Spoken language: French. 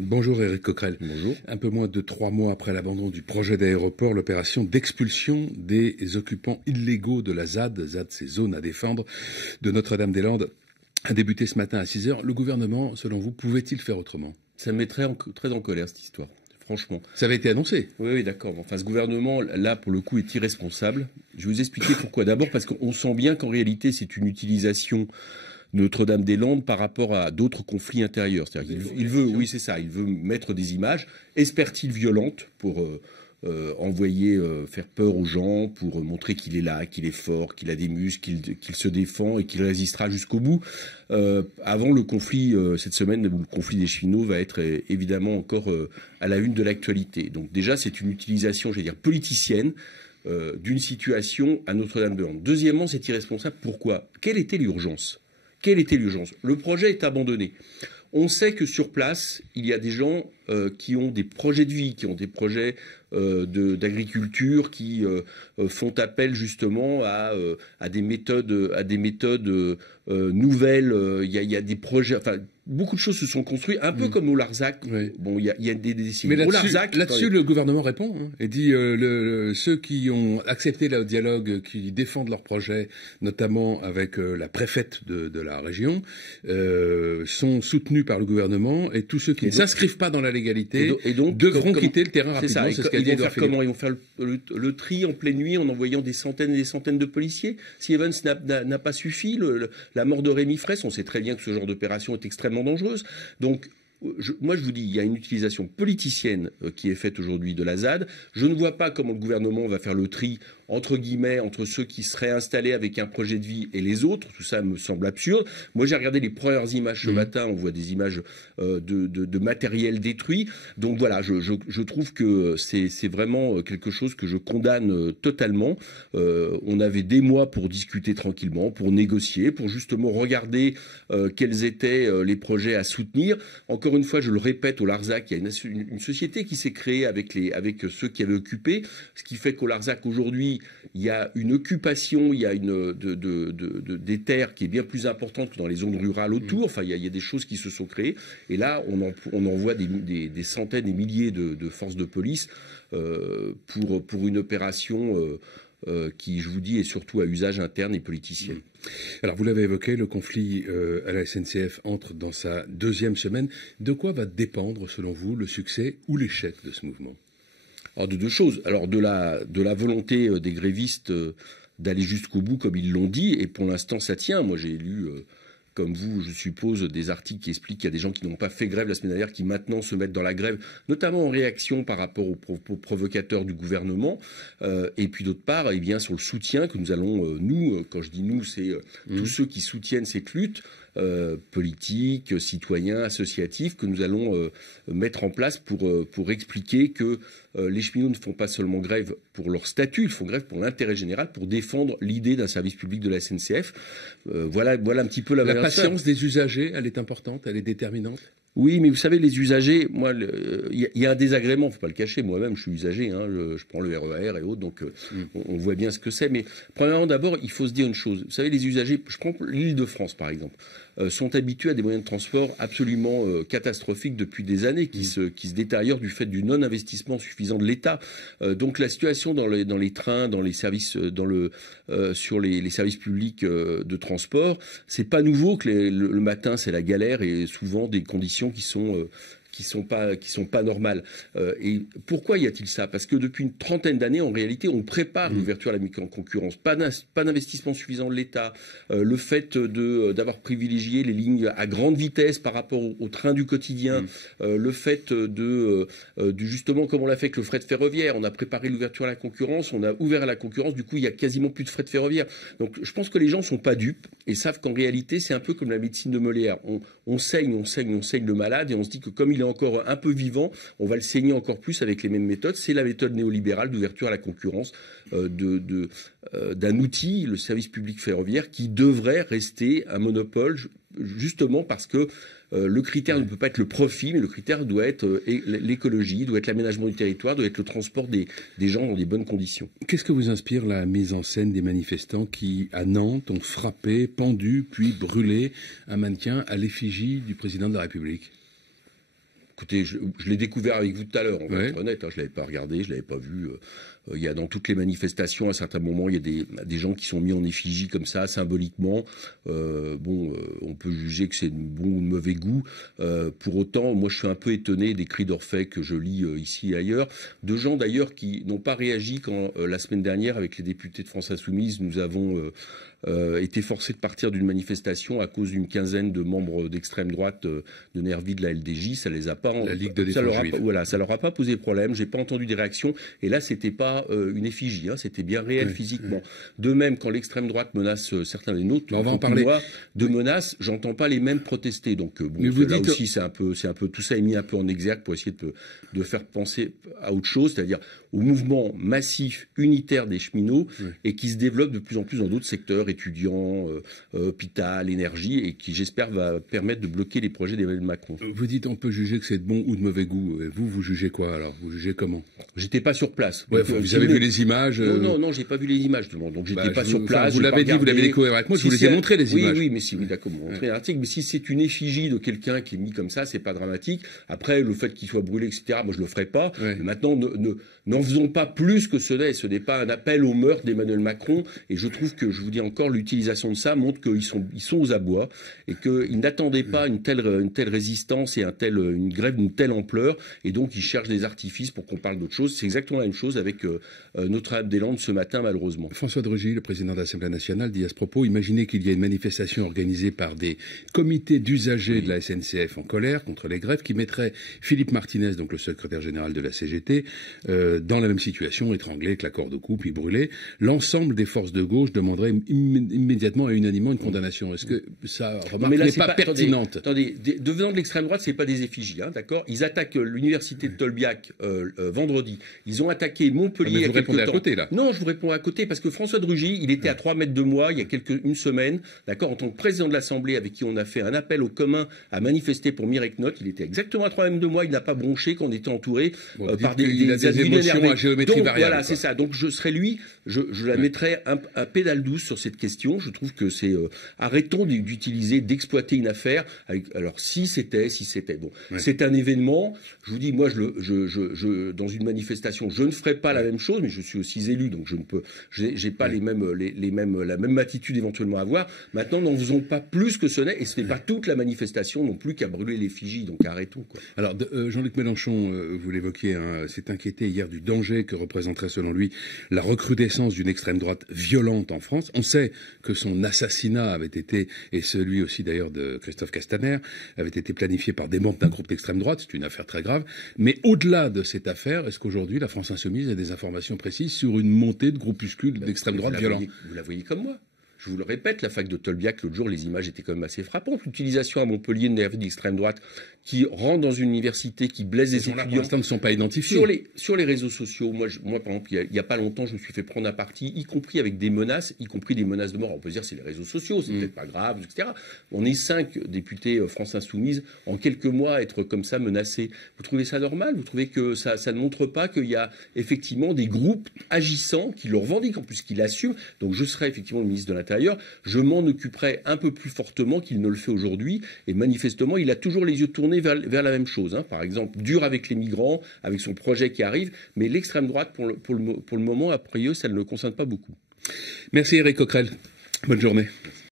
Bonjour Éric Coquerel. Bonjour. Un peu moins de 3 mois après l'abandon du projet d'aéroport, l'opération d'expulsion des occupants illégaux de la ZAD, c'est zone à défendre, de Notre-Dame-des-Landes, a débuté ce matin à 6 heures. Le gouvernement, selon vous, pouvait-il faire autrement? Ça me met très en colère cette histoire, franchement. Ça avait été annoncé. Oui, d'accord. Enfin, ce gouvernement, là, pour le coup, est irresponsable. Je vais vous expliquer pourquoi. D'abord parce qu'on sent bien qu'en réalité, c'est une utilisation Notre-Dame-des-Landes par rapport à d'autres conflits intérieurs. C'est-à-dire qu'il veut, oui, c'est ça, il veut mettre des images, espère-t-il violentes, pour faire peur aux gens, pour montrer qu'il est là, qu'il est fort, qu'il a des muscles, qu'il se défend et qu'il résistera jusqu'au bout. Avant le conflit, cette semaine, le conflit des Cheminots va être évidemment encore à la une de l'actualité. Donc déjà, c'est une utilisation, je vais dire, politicienne d'une situation à Notre-Dame-des-Landes. Deuxièmement, c'est irresponsable. Pourquoi? Quelle était l'urgence? Quelle était l'urgence? Le projet est abandonné. On sait que sur place, il y a des gens qui ont des projets de vie, qui ont des projets d'agriculture, qui font appel justement à des méthodes, nouvelles. Il y a des projets. Enfin, beaucoup de choses se sont construites, un peu comme au Larzac. Oui. Bon, il y a des décennies. Mais là-dessus, le gouvernement répond et dit ceux qui ont accepté le dialogue, qui défendent leur projet, notamment avec la préfète de la région, sont soutenus par le gouvernement, et tous ceux qui ne s'inscrivent pas dans la légalité et donc, devront quitter le terrain rapidement. C'est ça. Ils vont faire comment? Ils vont faire le tri en pleine nuit en envoyant des centaines et des centaines de policiers. Si Evans n'a pas suffi, la mort de Rémi Fraisse, on sait très bien que ce genre d'opération est extrêmement dangereuse. Donc, moi, je vous dis, il y a une utilisation politicienne qui est faite aujourd'hui de la ZAD. Je ne vois pas comment le gouvernement va faire le tri, entre guillemets, entre ceux qui seraient installés avec un projet de vie et les autres. Tout ça me semble absurde. Moi, j'ai regardé les premières images ce matin. On voit des images de matériel détruit. Donc voilà, je trouve que c'est vraiment quelque chose que je condamne totalement. On avait des mois pour discuter tranquillement, pour négocier, pour justement regarder quels étaient les projets à soutenir. Encore une fois, je le répète, au Larzac, il y a une société qui s'est créée avec ceux qui avaient occupé, ce qui fait qu'au Larzac, aujourd'hui, il y a une occupation, il y a des terres qui est bien plus importante que dans les zones rurales autour. Enfin, il y a des choses qui se sont créées. Et là, on envoie des centaines et milliers de forces de police pour une opération qui, je vous dis, est surtout à usage interne et politicien. Alors, vous l'avez évoqué, le conflit à la SNCF entre dans sa deuxième semaine. De quoi va dépendre, selon vous, le succès ou l'échec de ce mouvement? Alors, de deux choses. Alors, de la volonté des grévistes d'aller jusqu'au bout, comme ils l'ont dit, et pour l'instant, ça tient. Moi, j'ai lu, comme vous, je suppose, des articles qui expliquent qu'il y a des gens qui n'ont pas fait grève la semaine dernière, qui maintenant se mettent dans la grève, notamment en réaction par rapport aux provocateurs du gouvernement. Et puis, d'autre part, eh bien, sur le soutien que nous allons, quand je dis nous, c'est tous ceux qui soutiennent cette lutte, politiques, citoyens, associatifs, que nous allons mettre en place pour expliquer que les cheminots ne font pas seulement grève pour leur statut, ils font grève pour l'intérêt général, pour défendre l'idée d'un service public de la SNCF. Voilà un petit peu la patience des usagers, elle est importante, elle est déterminante. Oui, mais vous savez, les usagers, moi, il y a un désagrément, faut pas le cacher. Moi-même, je suis usager, hein, je prends le RER et autres, donc on voit bien ce que c'est. Mais premièrement, d'abord, il faut se dire une chose. Vous savez, les usagers, je prends l'Île-de-France par exemple, sont habitués à des moyens de transport absolument catastrophiques depuis des années, qui se détériorent du fait du non-investissement suffisant de l'État. Donc la situation dans les trains, dans les services, sur les services publics de transport, c'est pas nouveau que le matin c'est la galère et souvent des conditions qui sont pas normales. Et pourquoi y a-t-il ça? Parce que depuis une trentaine d'années, en réalité, on prépare l'ouverture à la concurrence. Pas d'investissement suffisant de l'État. Le fait d'avoir privilégié les lignes à grande vitesse par rapport au train du quotidien. Le fait justement, comme on l'a fait avec le fret ferroviaire, on a préparé l'ouverture à la concurrence, on a ouvert à la concurrence, du coup, il y a quasiment plus de fret ferroviaire. Donc, je pense que les gens sont pas dupes et savent qu'en réalité, c'est un peu comme la médecine de Molière. On saigne le malade et on se dit que comme il est encore un peu vivant, on va le saigner encore plus avec les mêmes méthodes. C'est la méthode néolibérale d'ouverture à la concurrence d'un outil, le service public ferroviaire, qui devrait rester un monopole, justement parce que le critère ne peut pas être le profit, mais le critère doit être l'écologie, doit être l'aménagement du territoire, doit être le transport des gens dans des bonnes conditions. Qu'est-ce que vous inspire la mise en scène des manifestants qui, à Nantes, ont frappé, pendu, puis brûlé un mannequin à l'effigie du président de la République? Écoutez, je l'ai découvert avec vous tout à l'heure, on va être honnête, hein, je l'avais pas regardé, je l'avais pas vu. Il y a dans toutes les manifestations, à certains moments, il y a des gens qui sont mis en effigie comme ça, symboliquement. On peut juger que c'est de bon ou de mauvais goût. Pour autant, moi, je suis un peu étonné des cris d'orfraie que je lis ici et ailleurs, de gens d'ailleurs qui n'ont pas réagi quand la semaine dernière, avec les députés de France Insoumise, nous avons été forcés de partir d'une manifestation à cause d'une quinzaine de membres d'extrême droite de nervis de la LDJ. Ça les a pas, la Ligue de défense juive. Voilà, ça leur a pas posé problème. J'ai pas entendu des réactions. Et là, c'était pas une effigie, hein, c'était bien réel physiquement. De même, quand l'extrême droite menace certains des nôtres, on va en parler. De menaces, j'entends pas les mêmes protester. Donc mais vous là dites... aussi, c'est un peu tout ça est mis un peu en exergue pour essayer de faire penser à autre chose, c'est-à-dire au mouvement massif unitaire des cheminots et qui se développe de plus en plus dans d'autres secteurs, étudiants, hôpital, énergie, et qui, j'espère, va permettre de bloquer les projets d'Emmanuel Macron. Vous dites on peut juger que c'est de bon ou de mauvais goût. Vous jugez quoi alors? Vous jugez comment? J'étais pas sur place. Ouais, donc, vous avez vu les images? Non, j'ai pas vu les images, donc j'étais pas sur place. Vous l'avez dit, vous l'avez découvert avec moi, je vous les ai montré les images. Oui, mais si, oui, d'accord, vous montrez l'article. Mais si c'est une effigie de quelqu'un qui est mis comme ça, c'est pas dramatique. Après, le fait qu'il soit brûlé, etc., moi je le ferai pas. Mais maintenant, n'en faisons pas plus que ce n'est. Ce n'est pas un appel au meurtre d'Emmanuel Macron. Et je trouve que, je vous dis encore, l'utilisation de ça montre qu'ils sont aux abois et qu'ils n'attendaient pas une telle résistance et une grève d'une telle ampleur. Et donc, ils cherchent des artifices pour qu'on parle d'autre chose. C'est exactement la même chose avec Notre-Dame-des-Landes ce matin, malheureusement. François de Rugy, le président de l'Assemblée nationale, dit à ce propos, imaginez qu'il y ait une manifestation organisée par des comités d'usagers de la SNCF en colère contre les grèves qui mettrait Philippe Martinez, donc le secrétaire général de la CGT, dans la même situation, étranglé, avec la corde au cou, puis brûlé. L'ensemble des forces de gauche demanderaient immédiatement et unanimement une condamnation. Est-ce que ça remarque n'est pas pertinente? Attendez, devenant de l'extrême droite, c'est pas des effigies, hein, d'accord? Ils attaquent l'université de Tolbiac vendredi. Ils ont attaqué Montpellier il y a quelques temps. À côté, là. Non, je vous réponds à côté parce que François de Rugy, il était à 3 mètres de moi il y a une semaine, d'accord, en tant que président de l'Assemblée, avec qui on a fait un appel au commun à manifester pour Mirecknot. Il était exactement à 3 mètres de moi. Il n'a pas bronché quand on était entouré par des émotions à géométrie variable. Voilà, c'est ça. Donc je serais lui, je la mettrais un pédale douce sur cette question. Je trouve que c'est arrêtons d'utiliser, d'exploiter une affaire. Alors si c'était bon, c'est un événement. Je vous dis, moi, dans une manifestation, je ne ferai pas la même chose, mais je suis aussi élu, donc je ne peux, j'ai pas la même attitude éventuellement à avoir. Maintenant, n'en faisons pas plus que ce n'est, et ce n'est pas toute la manifestation non plus qui a brûlé l'effigie. Donc arrêtons, quoi. Alors Jean-Luc Mélenchon, vous l'évoquiez, hein, s'est inquiété hier du danger que représenterait selon lui la recrudescence d'une extrême droite violente en France. On sait que son assassinat avait été, et celui aussi d'ailleurs de Christophe Castaner, avait été planifié par des membres d'un groupe d'extrême droite. C'est une affaire très grave. Mais au-delà de cette affaire, est-ce qu'aujourd'hui la France Insoumise a des informations précises sur une montée de groupuscules d'extrême droite violents? Vous la voyez comme moi. Je vous le répète, la fac de Tolbiac, l'autre jour, les images étaient quand même assez frappantes. L'utilisation à Montpellier de nervis d'extrême droite qui rentrent dans une université, qui blessent des étudiants. Pour l'instant, ne sont pas identifiés. Sur les réseaux sociaux, moi, par exemple, il y a pas longtemps, je me suis fait prendre un parti, y compris avec des menaces, y compris des menaces de mort. On peut dire c'est les réseaux sociaux, c'est peut-être pas grave, etc. On est 5 députés France Insoumise en quelques mois à être comme ça menacés. Vous trouvez ça normal? Vous trouvez que ça ne montre pas qu'il y a effectivement des groupes agissants qui le revendiquent, en plus qui l'assument? Donc je serai effectivement le ministre de l'Intérieur. Je m'en occuperai un peu plus fortement qu'il ne le fait aujourd'hui. Et manifestement, il a toujours les yeux tournés vers la même chose. Hein. Par exemple, dur avec les migrants, avec son projet qui arrive. Mais l'extrême droite, pour le moment, a priori, ça ne le concerne pas beaucoup. Merci Éric Coquerel. Bonne journée.